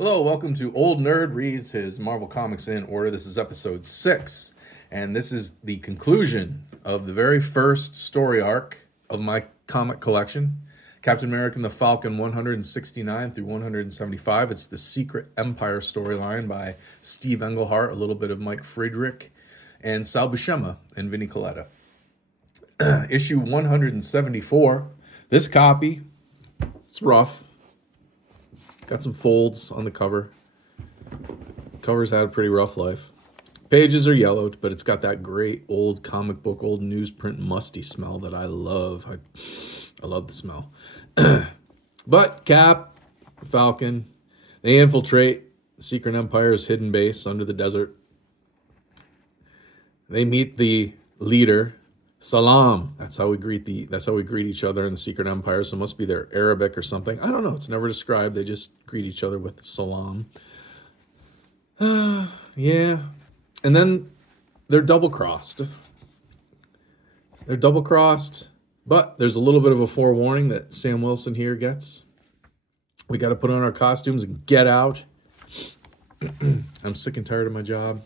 Hello, welcome to Old Nerd Reads his Marvel Comics in Order. This is episode 6, and this is the conclusion of the very first story arc of my comic collection, Captain America and the Falcon 169 through 175. It's the Secret Empire storyline by Steve Englehart, a little bit of Mike Friedrich, and Sal Buscema and Vinnie Colletta. Issue 174. This copy, it's rough. Got some folds on the cover. Cover's had a pretty rough life. Pages are yellowed, but it's got that great old comic book, old newsprint musty smell that I love. I love the smell. But Cap, Falcon, they infiltrate Secret Empire's hidden base under the desert. They meet the leader, Salam. That's how we greet each other in the Secret Empire. So it must be their Arabic or something. I don't know. It's never described. They just greet each other with salam. Yeah. And then they're double crossed. But there's a little bit of a forewarning that Sam Wilson here gets. We got to put on our costumes and get out. I'm sick and tired of my job.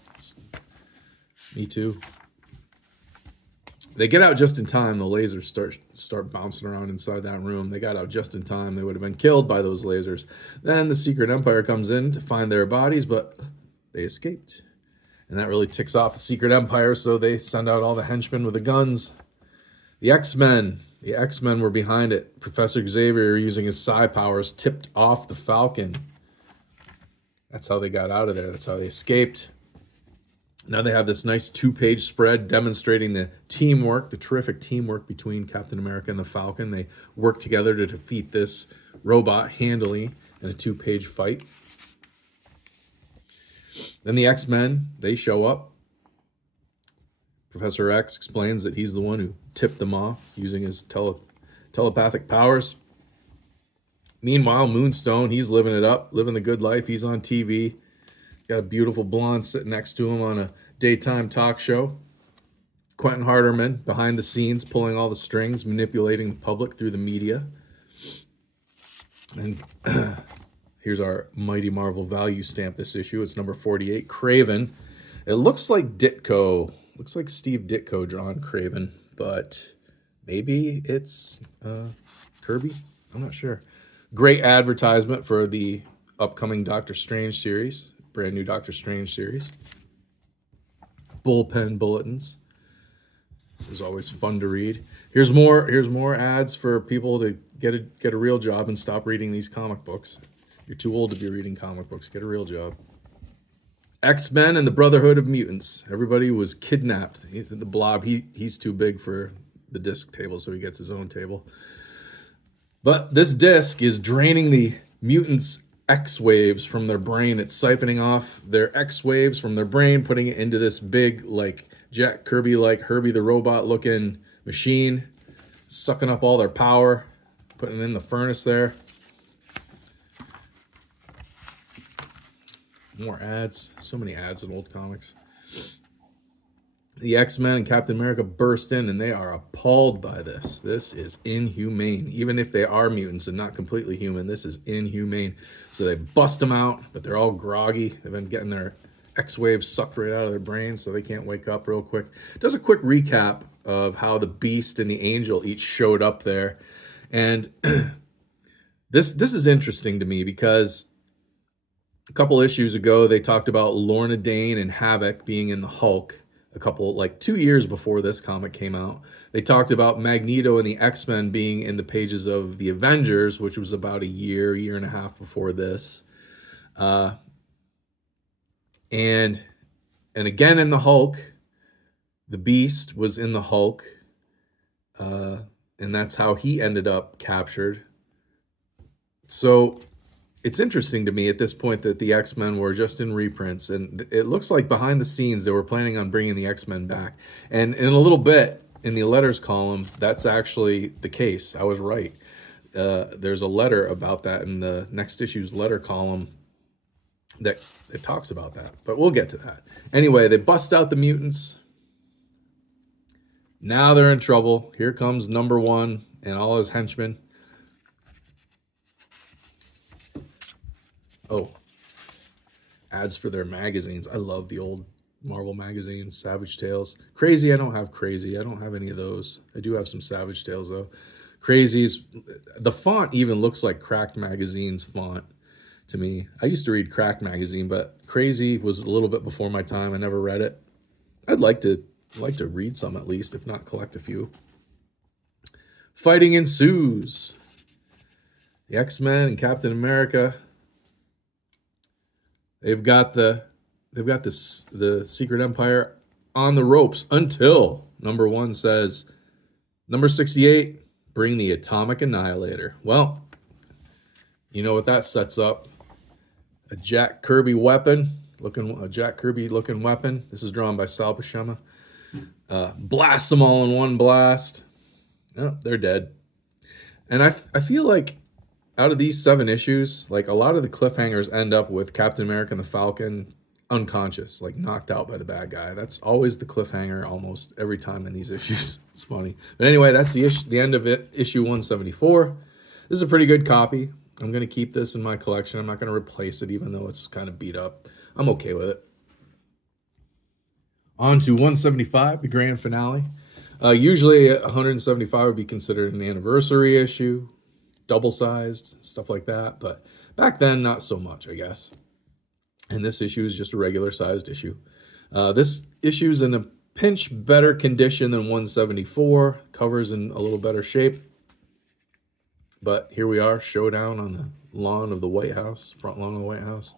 Me too. They get out just in time. The lasers start bouncing around inside that room. They got out just in time. They would have been killed by those lasers. Then the Secret Empire comes in to find their bodies, but they escaped. And that really ticks off the Secret Empire, so they send out all the henchmen with the guns. The X-Men were behind it. Professor Xavier, using his psi powers, tipped off the Falcon. That's how they got out of there. That's how they escaped. Now they have this nice 2-page spread demonstrating the teamwork, the terrific teamwork between Captain America and the Falcon. They work together to defeat this robot handily in a 2-page fight. Then the X-Men, they show up. Professor X explains that he's the one who tipped them off using his telepathic powers. Meanwhile, Moonstone, he's living it up, living the good life. He's on TV. Got a beautiful blonde sitting next to him on a daytime talk show. Quentin Harderman behind the scenes, pulling all the strings, manipulating the public through the media. And here's our Mighty Marvel value stamp this issue. It's number 48, Kraven. It looks like Ditko. Looks like Steve Ditko drawn Kraven, but maybe it's Kirby? I'm not sure. Great advertisement for the upcoming Doctor Strange series. Brand new Doctor Strange series. Bullpen bulletins. It was always fun to read. Here's more ads for people to get a real job and stop reading these comic books. You're too old to be reading comic books. Get a real job. X-Men and the Brotherhood of Mutants. Everybody was kidnapped. The Blob, he's too big for the disc table, so he gets his own table. But this disc is draining the mutants' X-waves from their brain. It's siphoning off their X-waves from their brain, putting it into this big, like Jack Kirby, like Herbie the Robot looking machine, sucking up all their power, putting it in the furnace there. More ads. So many ads in old comics. The X-Men and Captain America burst in, and they are appalled by this. This is inhumane. Even if they are mutants and not completely human, this is inhumane. So they bust them out, but they're all groggy. They've been getting their X-waves sucked right out of their brains, so they can't wake up real quick. Does a quick recap of how the Beast and the Angel each showed up there. And this is interesting to me because a couple issues ago, they talked about Lorna Dane and Havoc being in the Hulk. 2 years before this comic came out. They talked about Magneto and the X-Men being in the pages of the Avengers, which was about a year and a half before this. And again in the Hulk, the Beast was in the Hulk. And that's how he ended up captured. So it's interesting to me at this point that the X-Men were just in reprints, and it looks like behind the scenes they were planning on bringing the X-Men back. And in a little bit, in the letters column, that's actually the case. I was right. There's a letter about that in the next issue's letter column that it talks about that, but we'll get to that. Anyway, they bust out the mutants. Now they're in trouble. Here comes number one and all his henchmen. Oh, ads for their magazines. I love the old Marvel magazines, Savage Tales. Crazy, I don't have Crazy. I don't have any of those. I do have some Savage Tales though. Crazy's, the font even looks like Cracked Magazine's font to me. I used to read Cracked Magazine, but Crazy was a little bit before my time. I never read it. I'd like to read some at least, if not collect a few. Fighting ensues. The X-Men and Captain America. They've got the Secret Empire on the ropes until number 1 says, number 68, bring the Atomic Annihilator. Well, you know what that sets up. A Jack Kirby looking weapon. This is drawn by Sal Buscema. Blasts them all in one blast. Oh, they're dead. And I feel like out of these 7 issues, like a lot of the cliffhangers end up with Captain America and the Falcon unconscious, like knocked out by the bad guy. That's always the cliffhanger almost every time in these issues. It's funny. But anyway, that's the end of it, issue 174. This is a pretty good copy. I'm going to keep this in my collection. I'm not going to replace it, even though it's kind of beat up. I'm okay with it. On to 175, the grand finale. Usually 175 would be considered an anniversary issue, double-sized, stuff like that. But back then, not so much, I guess. And this issue is just a regular-sized issue. This issue is in a pinch better condition than 174. Cover's in a little better shape. But here we are, showdown on the lawn of the White House, front lawn of the White House.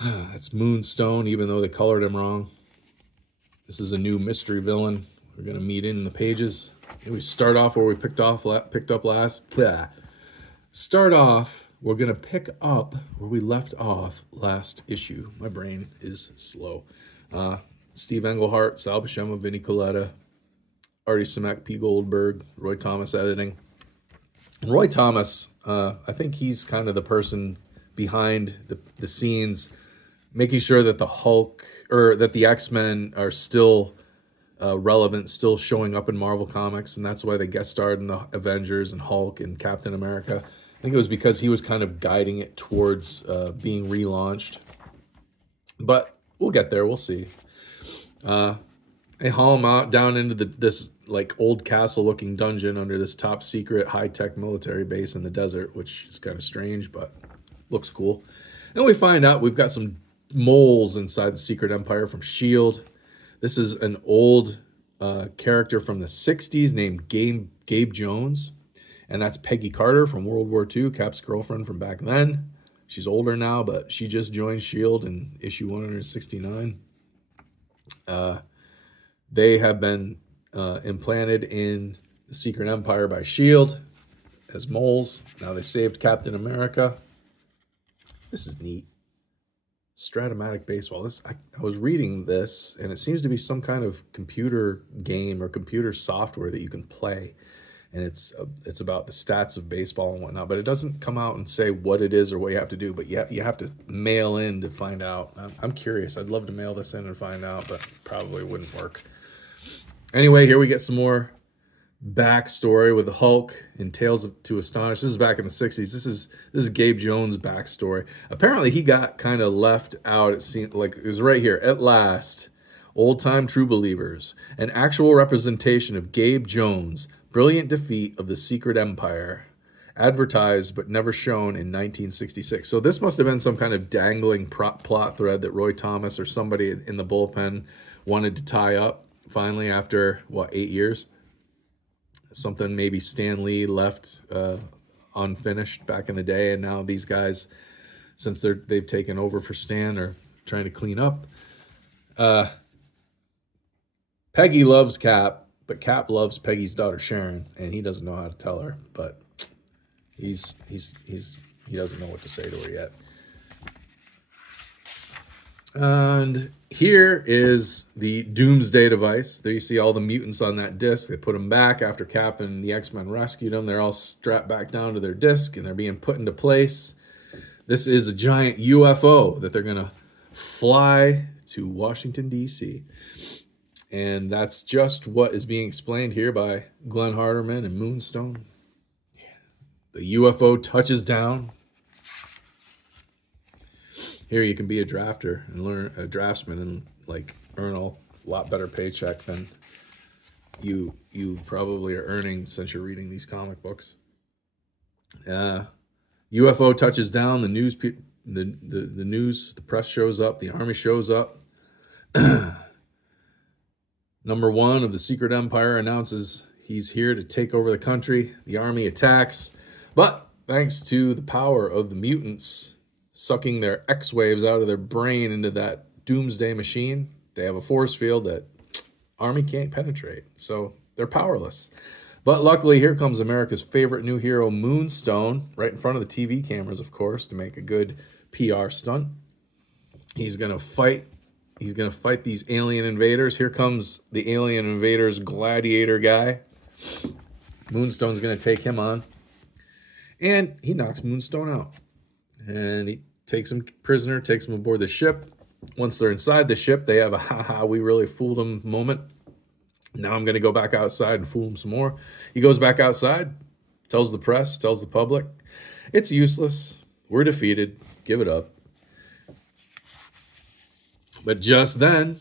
That's Moonstone, even though they colored him wrong. This is a new mystery villain we're going to meet in the pages. And we start off where we picked up last. Start off, we're going to pick up where we left off last issue. My brain is slow. Steve Englehart, Sal Buscema, Vinnie Coletta, Artie Simek, P. Goldberg, Roy Thomas editing. Roy Thomas, I think he's kind of the person behind the scenes, making sure that the Hulk or that the X-Men are still relevant, still showing up in Marvel Comics, and that's why they guest starred in the Avengers and Hulk and Captain America. I think it was because he was kind of guiding it towards being relaunched. But we'll get there. We'll see. They haul him out down into this like old castle-looking dungeon under this top-secret high-tech military base in the desert, which is kind of strange, but looks cool. And we find out we've got some moles inside the Secret Empire from S.H.I.E.L.D. This is an old character from the 60s named Gabe Jones, and that's Peggy Carter from World War II, Cap's girlfriend from back then. She's older now, but she just joined S.H.I.E.L.D. in issue 169. They have been implanted in the Secret Empire by S.H.I.E.L.D. as moles. Now they saved Captain America. This is neat. Stratomatic Baseball. I was reading this, and it seems to be some kind of computer game or computer software that you can play. And it's about the stats of baseball and whatnot. But it doesn't come out and say what it is or what you have to do. But you have to mail in to find out. I'm curious. I'd love to mail this in and find out, but probably wouldn't work. Anyway, here we get some more backstory with the Hulk in Tales to Astonish. This is back in the 60s. This is Gabe Jones' backstory. Apparently, he got kind of left out. It seemed like it was right here. At last, old-time true believers, an actual representation of Gabe Jones' brilliant defeat of the Secret Empire, advertised but never shown in 1966. So this must have been some kind of dangling plot thread that Roy Thomas or somebody in the bullpen wanted to tie up finally after, 8 years? Something maybe Stan Lee left unfinished back in the day, and now these guys, since they've taken over for Stan, are trying to clean up. Peggy loves Cap, but Cap loves Peggy's daughter Sharon, and he doesn't know how to tell her. But he doesn't know what to say to her yet. And here is the Doomsday device. There you see all the mutants on that disc. They put them back after Cap and the X-Men rescued them. They're all strapped back down to their disc, and they're being put into place. This is a giant UFO that they're going to fly to Washington, D.C. And that's just what is being explained here by Glenn Harderman and Moonstone. The UFO touches down. Here you can be a drafter and learn a draftsman and like earn a lot better paycheck than you probably are earning since you're reading these comic books. UFO touches down. The news, the news, the press shows up. The army shows up. Number one of the secret empire announces he's here to take over the country. The army attacks, but thanks to the power of the mutants sucking their X-waves out of their brain into that doomsday machine, they have a force field that army can't penetrate. So they're powerless. But luckily, here comes America's favorite new hero, Moonstone, right in front of the TV cameras, of course, to make a good PR stunt. He's going to fight. He's going to fight these alien invaders. Here comes the alien invaders gladiator guy. Moonstone's going to take him on. And he knocks Moonstone out. And he takes him prisoner, takes him aboard the ship. Once they're inside the ship, they have a ha-ha, we really fooled him moment. Now I'm going to go back outside and fool him some more. He goes back outside, tells the press, tells the public, it's useless. We're defeated. Give it up. But just then,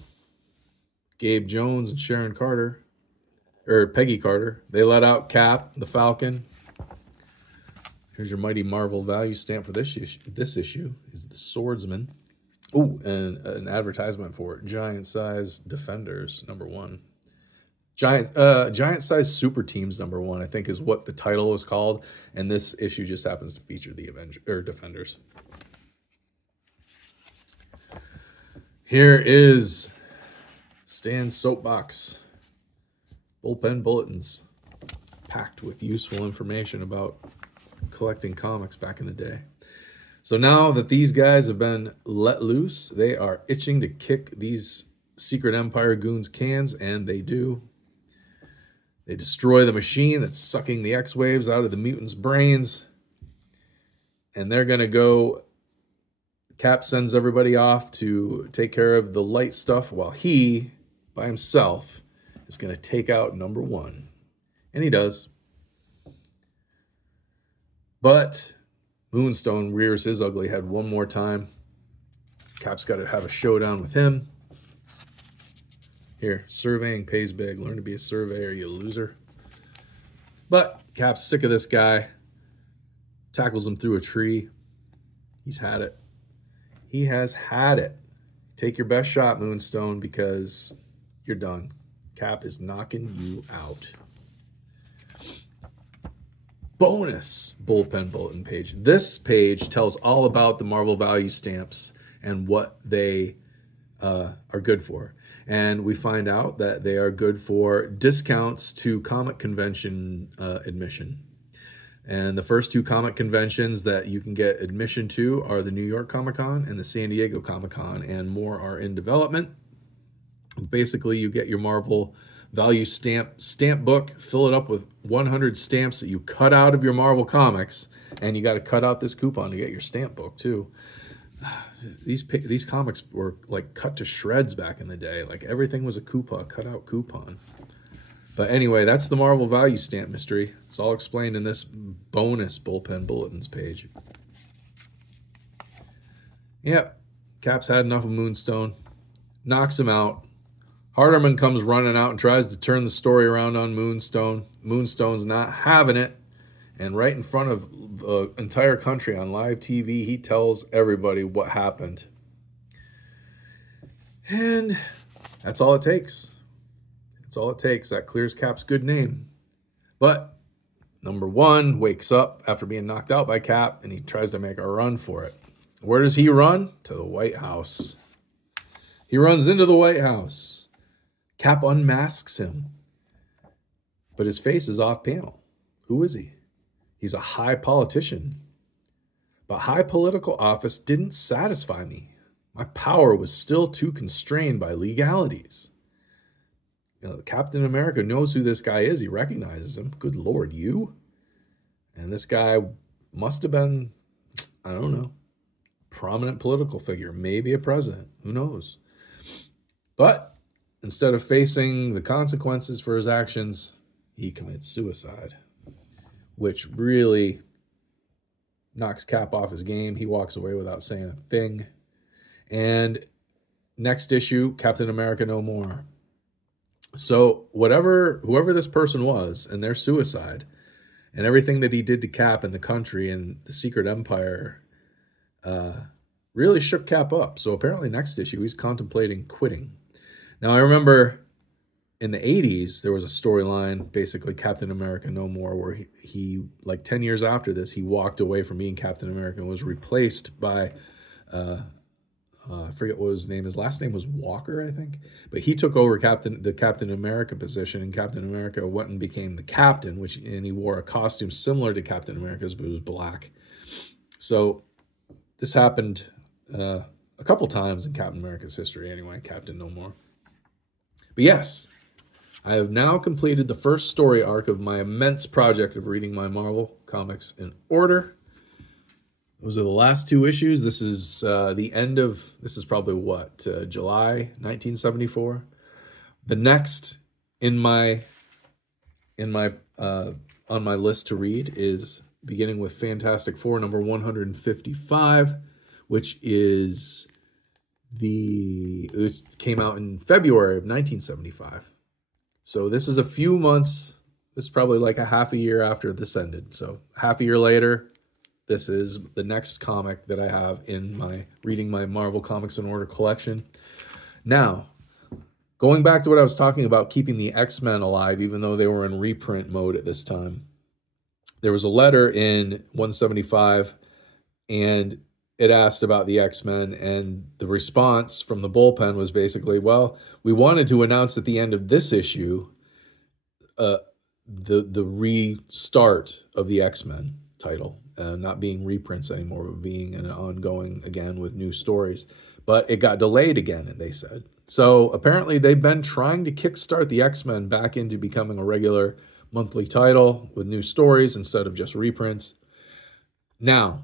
Gabe Jones and Sharon Carter, or Peggy Carter, they let out Cap, the Falcon. Here's your mighty Marvel value stamp for this issue. This issue is the Swordsman. Oh, and an advertisement for Giant Size Defenders #1. Giant Size Super Teams #1, I think, is what the title was called, and this issue just happens to feature the Defenders. Here is Stan's soapbox. Bullpen bulletins packed with useful information about collecting comics back in the day. So now that these guys have been let loose, they are itching to kick these Secret Empire goons' cans, and they do. They destroy the machine that's sucking the X-waves out of the mutants' brains, and they're going to go. Cap sends everybody off to take care of the light stuff while he, by himself, is going to take out #1. And he does. But Moonstone rears his ugly head one more time. Cap's got to have a showdown with him. Here, surveying pays big. Learn to be a surveyor, you loser. But Cap's sick of this guy. Tackles him through a tree. He's had it. He has had it. Take your best shot, Moonstone, because you're done. Cap is knocking you out. Bonus bullpen bulletin page. This page tells all about the Marvel value stamps and what they are good for. And we find out that they are good for discounts to comic convention admission. And the first two comic conventions that you can get admission to are the New York Comic Con and the San Diego Comic Con, and more are in development. Basically, you get your Marvel value stamp book, fill it up with 100 stamps that you cut out of your Marvel comics, and you got to cut out this coupon to get your stamp book too. These comics were like cut to shreds back in the day. Like everything was a coupon, cut out coupon. But anyway, that's the Marvel value stamp mystery. It's all explained in this bonus bullpen bulletins page. Yep, Cap's had enough of Moonstone. Knocks him out. Hardeman comes running out and tries to turn the story around on Moonstone. Moonstone's not having it. And right in front of the entire country on live TV, he tells everybody what happened. And that's all it takes. That's all it takes. That clears Cap's good name. But #1 wakes up after being knocked out by Cap, and he tries to make a run for it. Where does he run? To the White House. He runs into the White House. Cap unmasks him. But his face is off panel. Who is he? He's a high politician. But high political office didn't satisfy me. My power was still too constrained by legalities. You know, Captain America knows who this guy is. He recognizes him. Good Lord, you? And this guy must have been, I don't know, prominent political figure, maybe a president. Who knows? But instead of facing the consequences for his actions, he commits suicide, which really knocks Cap off his game. He walks away without saying a thing. And next issue, Captain America No More. So whoever this person was and their suicide and everything that he did to Cap and the country and the Secret Empire really shook Cap up. So apparently next issue he's contemplating quitting. Now I remember in the 80s there was a storyline, basically Captain America No More, where he like 10 years after this, he walked away from being Captain America and was replaced by I forget what his name. His last name was Walker, I think. But he took over the Captain America position, and Captain America went and became the captain, and he wore a costume similar to Captain America's, but it was black. So this happened a couple times in Captain America's history, anyway. Captain No More. But yes, I have now completed the first story arc of my immense project of reading my Marvel comics in order. Those are the last two issues. This is the end of, this is probably what, July 1974. The next on my list to read is beginning with Fantastic Four number 155, which is it came out in February of 1975. So this is a few months. This is probably like a half a year after this ended. So half a year later, this is the next comic that I have in my reading my Marvel Comics in Order collection. Now, going back to what I was talking about, keeping the X-Men alive, even though they were in reprint mode at this time. There was a letter in 175, and it asked about the X-Men, and the response from the bullpen was basically, well, we wanted to announce at the end of this issue the restart of the X-Men title. Not being reprints anymore, but being an ongoing again with new stories. But it got delayed again, they said. So apparently they've been trying to kickstart the X-Men back into becoming a regular monthly title with new stories instead of just reprints. Now,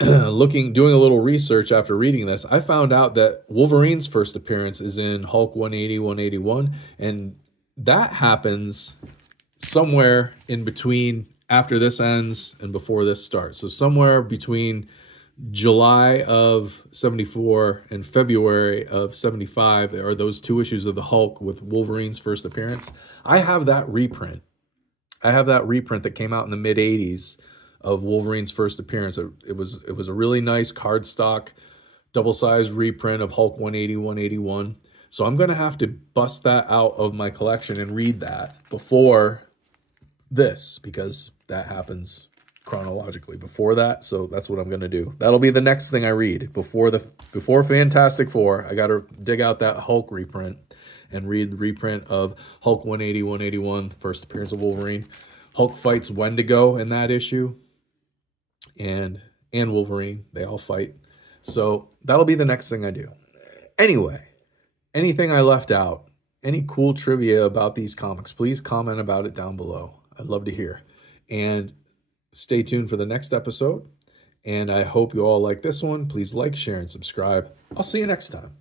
doing a little research after reading this, I found out that Wolverine's first appearance is in Hulk 180, 181, and that happens somewhere in between after this ends and before this starts. So somewhere between July of 74 and February of 75 are those two issues of the Hulk with Wolverine's first appearance. I have that reprint. That came out in the mid 80s of Wolverine's first appearance. It was a really nice cardstock, double-sized reprint of Hulk 180, 181. So I'm going to have to bust that out of my collection and read that before this, because that happens chronologically before that. So that's what I'm going to do. That'll be the next thing I read before Fantastic Four. I got to dig out that Hulk reprint and read the reprint of Hulk 180, 181, first appearance of Wolverine. Hulk fights Wendigo in that issue, and Wolverine. They all fight. So that'll be the next thing I do. Anyway, anything I left out, any cool trivia about these comics, please comment about it down below. I'd love to hear. And stay tuned for the next episode. And I hope you all like this one. Please like, share, and subscribe. I'll see you next time.